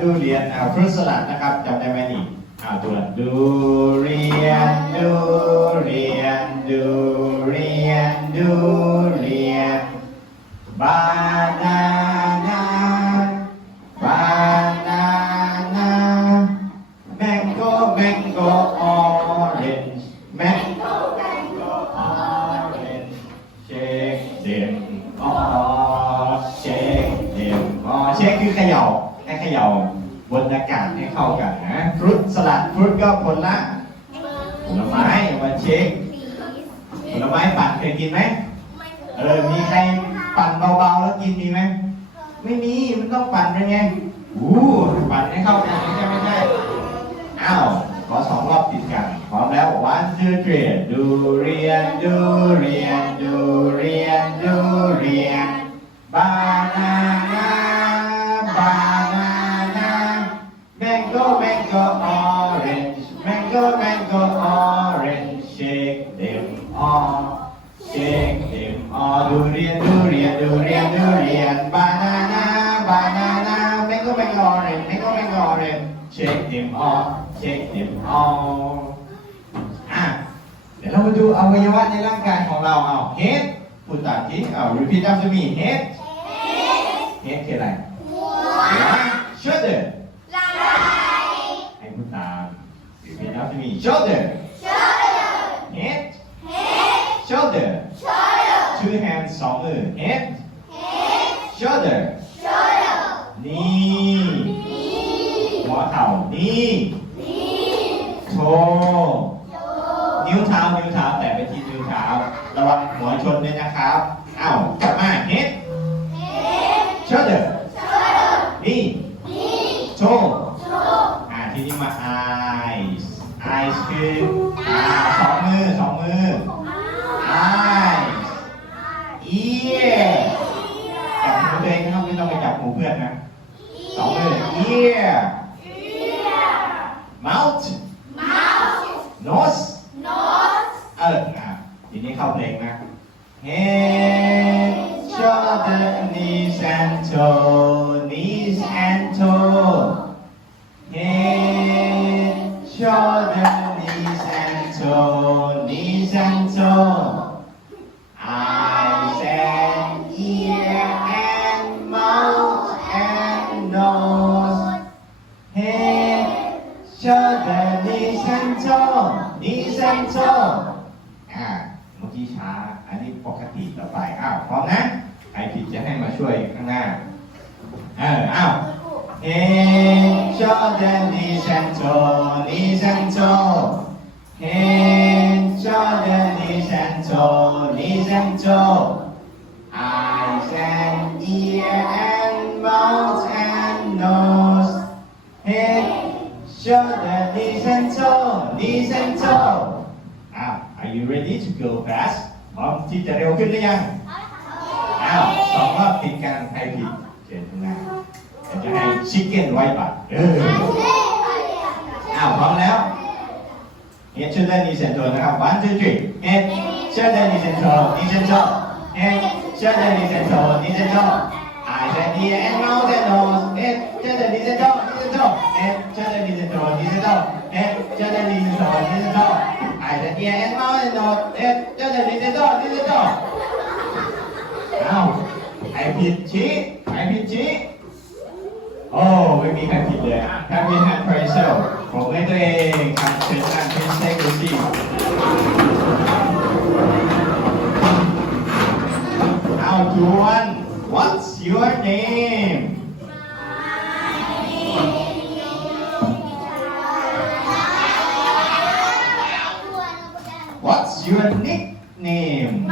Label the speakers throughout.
Speaker 1: ดูเรียนอ่าฟรุตสลัดนะครับจำได้ไหมนี่อ่าตัวดูเรียนดูเรียนดูเรียนดูเรียนบานานาบานานาแมงโกแมงโก้ออเรนจ์แมงโกแมงโก้ออเรนจ์เช็คเดียมออเช็คเดียมออเช็คคือเขย่า ให้เขย่าบนอากาศให้เข้ากันนะฟรุตสลัดฟรุตก็ผลละผลไม้เอามาเช็คผลไม้ปั่นเคยกินไหมเออมีใครปั่นเบาๆแล้วกินมีไหมไม่มีมันต้องปั่นเป็นไงอู้ปั่นให้เข้ากันไม่ใช่ไม่ใช่อ้าวขอสองรอบติดกันพร้อมแล้ว one two three ดูเรียนดูเรียนดูเรียนดูเรียน banana banana mango mango orange shake them all shake them all ดูเรียนดูเรียนดูเรียนดูเรียน banana banana mango mango orange mango mango orange shake them all shake them all อะเดี๋ยวเรามาดูอวัยวะในร่างกายของเราเอา head พูดตามที่เอา repeat after me head head คืออะไร shoulder ให้พูดตาม repeat after me shoulder head shoulder two hands สองมือ head shoulder knee หัวเข่า knee toe นิ้วเท้านิ้วเท้าแต่ไปที่นิ้วเท้าระวังหัวชนด้วยนะครับอ้าวกลับมา head shoulder knee toe อ่าทีนี้มา eyes eyes คืออ่าสองมือสองมือ eyes ear จับหูตัวเองนะครับไม่ต้องไปจับหูเพื่อนนะสองมือ ear mouth nose เอออะทีนี้เข้าเพลงนะ head shoulder knees and toe knees and toe head shoulder knees and toe knees and toe eyes and ear and mouth and nose head shoulder knees and toe knees and toe อ่า ชี้ช้า อันนี้ปกติต่อไป อ้าวพร้อมนะไผิดจะให้มาช่วยข้างหน้า เออ อ้าวเอจอบเดนนิชันโจนิชันโจเฮชอบเดนนิชันโจนิชันโจ eyes and ear and mouth and nose head shoulder knees and toe knees and toe อ้าว are you ready to go fast พร้อมที่จะเร็วขึ้นหรือยัง อ้าวสองรอบติดกันใครผิดเชิญข้างหน้ายจะให้ชิคเก้นไว้บัตรเอออ้าวพร้อมแล้วเฮ็ดช่วยได้ดีเซนโตนะครับ one two three เฮ็ดช่วยได้ดีเซนโตดีเซนโตเฮ็ดช่วยได้ดีเซนโตดีเซนโต eyes and ear and mouth and nose เฮ็ดช่วยได้ดีเซนโตดีเซนโตเฮ็ดช่วยได้ดีเซนโตดีเซนโตเฮ็ดช่วยได้ดีเซนโตดีเซนโต eyes and ear and mouth and nose เฮ็ดช่วยได้ดีเซนโตดีเซนโตอ้าวใครผิดชี้ใครผิดชี้โอ้ไม่มีใครผิดเลยอะ Happy Hand for yourself ผมให้ตัวเองครับเชิญนั่ง Please take a seat เอาทวน What's your name What's your nickname name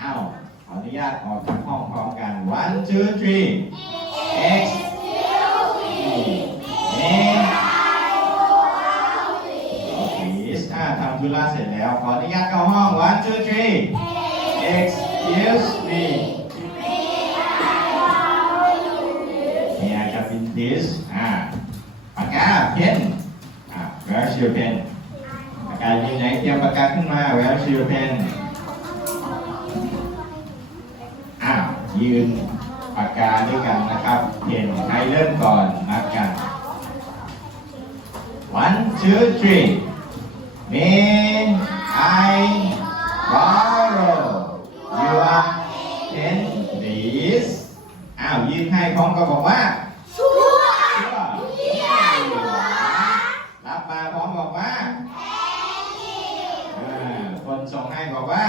Speaker 1: อ้าวขออนุญาตออกจากห้องพร้อมกัน one two three X name โอเคอ่าทำธุระเสร็จแล้ว ขออนุญาตเข้าห้อง one two three excuse ปากกาเพนอ่า where's your pen ปากกาอยู่ไหนเตรียมปากกาขึ้นมา where's your pen อ้าวยืนปากกาด้วยกันนะครับเพนใครเริ่มก่อนนับกัน one two three May I borrow your pen please อ้าวยืนให้พร้อมก็บอกว่า รับมาพร้อมบอกว่าเออคนส่งให้ บอกว่า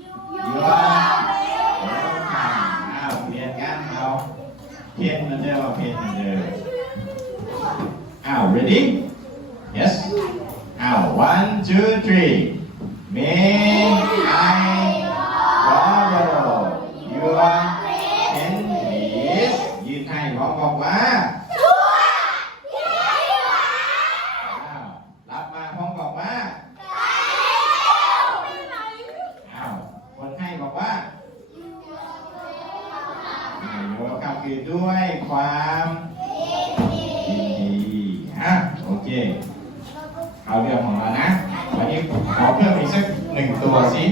Speaker 1: you are welcome อ้าวเปลี่ยนกันเอาเพนเหมือนเดิมเอาเพนเหมือนเดิมอ้าว ready yes อ้าว one two three may I borrow your pen please ยืนให้พร้อมบอกว่า อ้าวรับมาพร้อมบอกว่า อ้าว คนให้บอกว่า อยู่ด้วยความยินดีอะโอเคเอาเรื่องของเรานะ วันนี้ขอเพิ่มอีกสักหนึ่งตัวสิ